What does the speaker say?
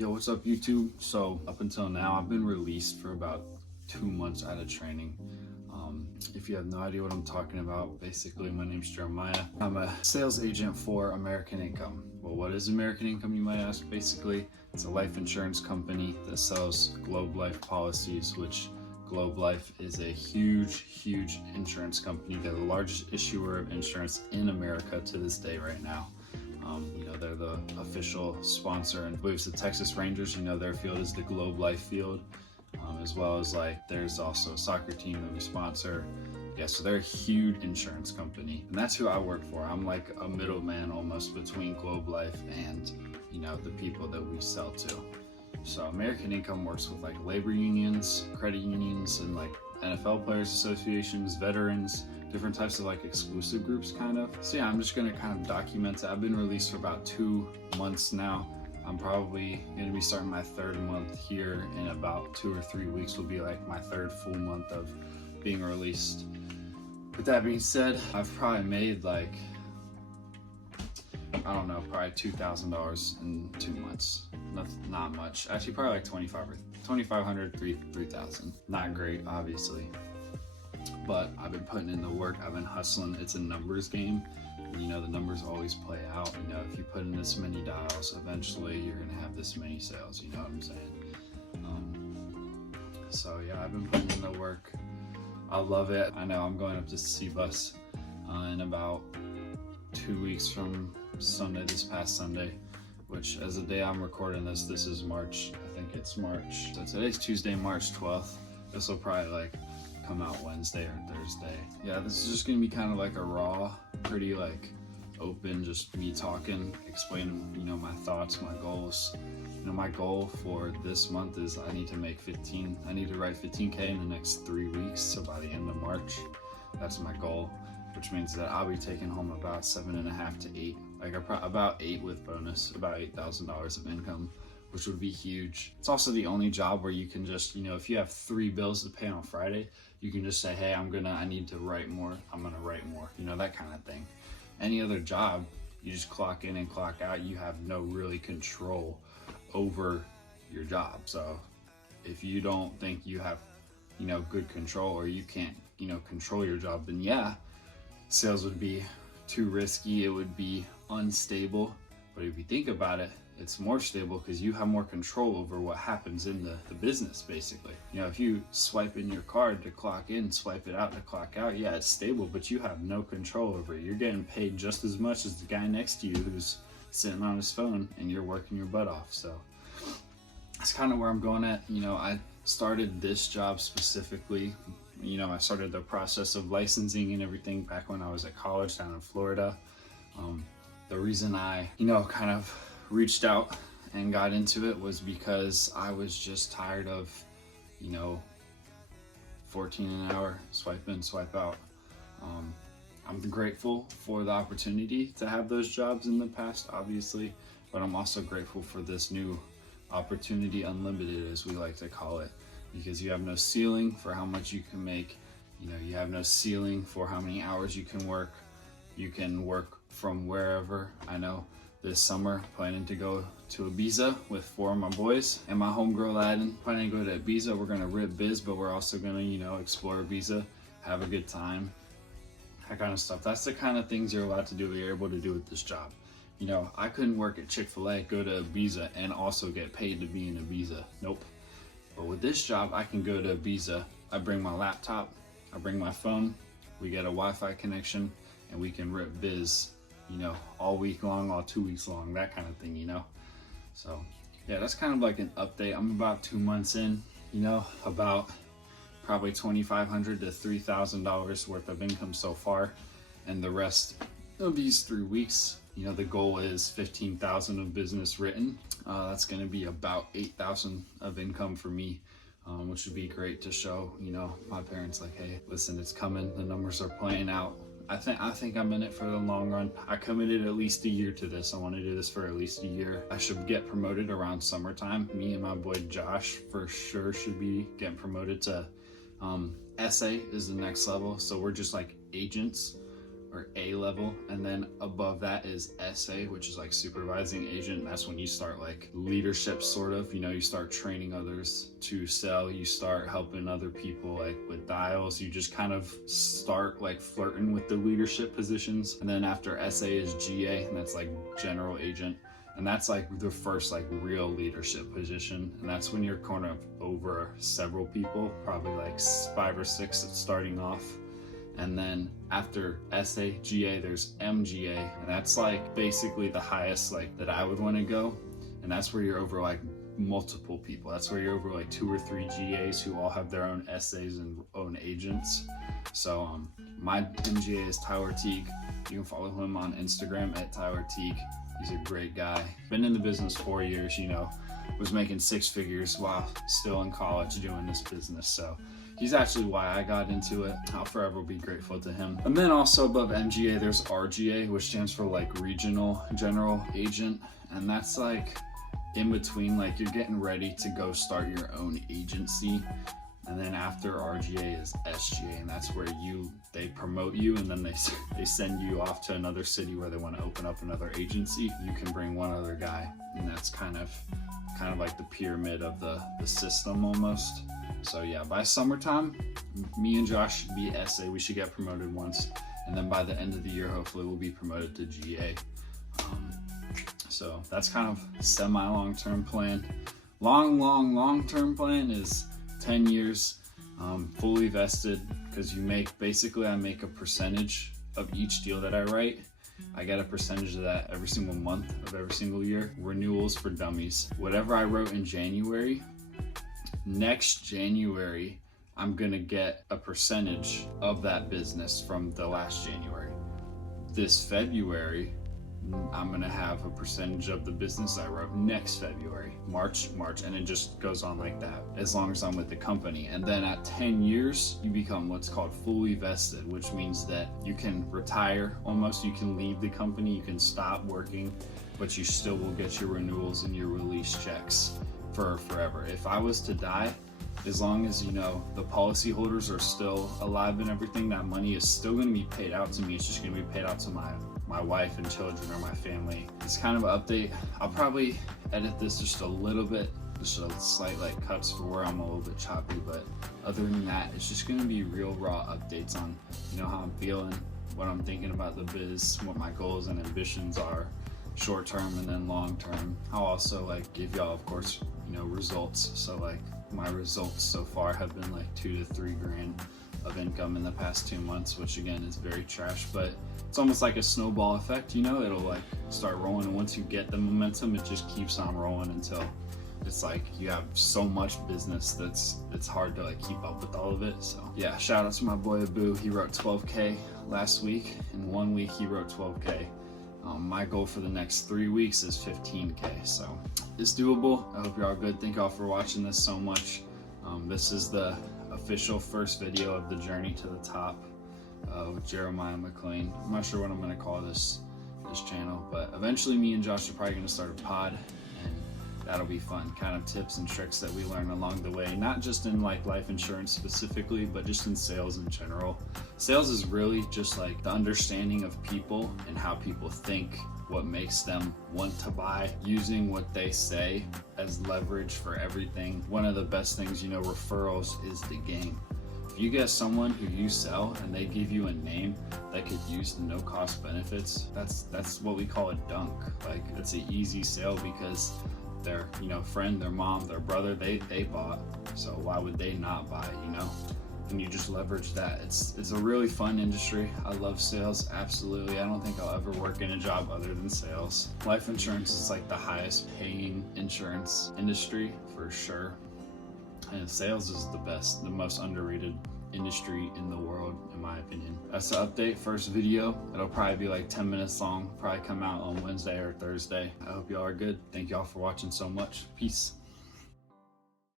Yo, what's up YouTube? So up until now, I've been released for about 2 months out of training. If you have no idea what I'm talking about, basically my name's Jeremiah. I'm a sales agent for American Income. Well, what is American Income, you might ask? Basically, it's a life insurance company that sells Globe Life policies, which Globe Life is a huge insurance company. They're the largest issuer of insurance in America to this day right now. They're the official sponsor, and I believe it's the Texas Rangers. Their field is the Globe Life field, as well as there's also a soccer team that we sponsor. Yeah, so they're a huge insurance company, and that's who I work for. I'm like a middleman almost between Globe Life and the people that we sell to. So American Income works with labor unions, credit unions, and NFL players associations, veterans, different types of exclusive groups kind of. So yeah, I'm just gonna kind of document it. I've been released for about 2 months now. I'm probably gonna be starting my 3rd month here in about 2 or 3 weeks will be my 3rd full month of being released. With that being said, I've probably made I don't know, probably $2,000 in 2 months. Not much. Actually, probably $2,500, $3,000. Not great, obviously. But I've been putting in the work. I've been hustling. It's a numbers game. The numbers always play out. If you put in this many dials, eventually you're gonna have this many sales. You know what I'm saying? So yeah, I've been putting in the work. I love it. I know I'm going up to CBUS in about 2 weeks from Sunday, this past Sunday, which as the day I'm recording this is March. I think it's March. So today's Tuesday, March 12th. This will probably come out Wednesday or Thursday. Yeah, this is just gonna be kind of a raw, pretty open, just me talking, explaining, my thoughts, my goals. My goal for this month is I need to write 15K in the next 3 weeks. So by the end of March, that's my goal, which means that I'll be taking home about 7.5 to 8, about 8 with bonus, about $8,000 of income, which would be huge. It's also the only job where you can just, if you have 3 bills to pay on Friday, you can just say, hey, I need to write more, I'm gonna write more, that kind of thing. Any other job, you just clock in and clock out. You have no really control over your job. So if you don't think you have, good control, or you can't, control your job, then yeah, sales would be too risky. It would be unstable. But if you think about it, it's more stable because you have more control over what happens in the business, basically. If you swipe in your card to clock in, swipe it out to clock out, yeah, it's stable, but you have no control over it. You're getting paid just as much as the guy next to you who's sitting on his phone, and you're working your butt off. So that's kind of where I'm going at. I started this job specifically. I started the process of licensing and everything back when I was at college down in Florida. The reason I, kind of reached out and got into it was because I was just tired of, 14 an hour, swipe in, swipe out. I'm grateful for the opportunity to have those jobs in the past, obviously, but I'm also grateful for this new opportunity, unlimited as we like to call it, because you have no ceiling for how much you can make. You have no ceiling for how many hours you can work. You can work from wherever. I know this summer planning to go to Ibiza with 4 of my boys and my homegirl Aladdin. Planning to go to Ibiza. We're gonna rip biz, but we're also gonna explore Ibiza, have a good time, that kind of stuff. That's the kind of things you're allowed to do, you're able to do with this job. I couldn't work at Chick-fil-A, go to Ibiza, and also get paid to be in Ibiza. Nope. But with this job, I can go to Ibiza. I bring my laptop, I bring my phone, we get a Wi-Fi connection, and we can rip biz, all week long, all 2 weeks long, that kind of thing, So yeah, that's kind of an update. I'm about 2 months in, about probably $2,500 to $3,000 worth of income so far. And the rest of these 3 weeks, the goal is 15,000 of business written. That's going to be about 8,000 of income for me, which would be great to show, my parents hey, listen, it's coming. The numbers are playing out. I think I'm in it for the long run. I committed at least a year to this. I want to do this for at least a year. I should get promoted around summertime. Me and my boy Josh for sure should be getting promoted to SA is the next level. So we're just agents or A level, and then above that is SA, which is like supervising agent. That's when you start like leadership, sort of, you know, you start training others to sell, you start helping other people like with dials, you just kind of start like flirting with the leadership positions. And then after SA is GA, and that's like general agent, and that's like the first like real leadership position, and that's when you're kind of over several people, probably like 5 or 6 starting off. And then after SA, GA, there's MGA, and that's like basically the highest like that I would want to go. And that's where you're over like multiple people. That's where you're over like 2 or 3 GAs who all have their own SAs and own agents. So my MGA is Tyler Teague. You can follow him on Instagram at Tyler Teague. He's a great guy. Been in the business 4 years, you know, was making 6 figures while still in college doing this business. So he's actually why I got into it. I'll forever be grateful to him. And then also above MGA, there's RGA, which stands for like Regional General Agent. And that's like in between, like you're getting ready to go start your own agency. And then after RGA is SGA, and that's where they promote you, and then they send you off to another city where they want to open up another agency. You can bring one other guy, and that's kind of like the pyramid of the system almost. So yeah, by summertime, me and Josh should be SA. We should get promoted once, and then by the end of the year, hopefully we'll be promoted to GA. So that's kind of semi-long-term plan. Long-term plan is 10 years, fully vested, because I make a percentage of each deal that I write. I get a percentage of that every single month of every single year. Renewals for dummies. Whatever I wrote in January, next January, I'm gonna get a percentage of that business from the last January. This February, I'm gonna have a percentage of the business I wrote next February, March, and it just goes on like that as long as I'm with the company. And then at 10 years, you become what's called fully vested, which means that you can retire almost, you can leave the company, you can stop working, but you still will get your renewals and your release checks for forever. If I was to die, as long as, you know, the policy holders are still alive and everything, that money is still going to be paid out to me. It's just going to be paid out to my wife and children or my family. It's kind of an update. I'll probably edit this just a little bit, just a slight like cuts for where I'm a little bit choppy, but other than that, it's just going to be real raw updates on, you know, how I'm feeling, what I'm thinking about the biz, what my goals and ambitions are, short term and then long term. I'll also like give y'all, of course, you know, results. So like my results so far have been like 2 to 3 grand of income in the past 2 months, which again is very trash, but it's almost like a snowball effect, you know. It'll like start rolling, and once you get the momentum, it just keeps on rolling until it's like you have so much business it's hard to like keep up with all of it. So yeah, shout out to my boy Abu. He wrote 12K last week. In 1 week he wrote 12K. My goal for the next 3 weeks is 15K, so it's doable. I hope you're all good. Thank y'all for watching this so much. This is the official first video of the journey to the top with Jeremiah McLean. I'm not sure what I'm going to call this channel, but eventually me and Josh are probably going to start a pod, and that'll be fun. Kind of tips and tricks that we learn along the way, not just in like life insurance specifically, but just in sales in general. Sales is really just like the understanding of people and how people think, what makes them want to buy, using what they say as leverage for everything. One of the best things, you know, referrals is the game. If you get someone who you sell and they give you a name that could use the no cost benefits, that's what we call a dunk. Like, it's an easy sale because their, you know, friend, their mom, their brother, they bought, so why would they not buy, you know? And you just leverage that. It's a really fun industry. I love sales, absolutely. I don't think I'll ever work in a job other than sales. Life insurance is like the highest paying insurance industry for sure. And sales is the best, the most underrated industry in the world, in my opinion. That's the update, first video. It'll probably be like 10 minutes long, probably come out on Wednesday or Thursday. I hope y'all are good. Thank y'all for watching so much. Peace.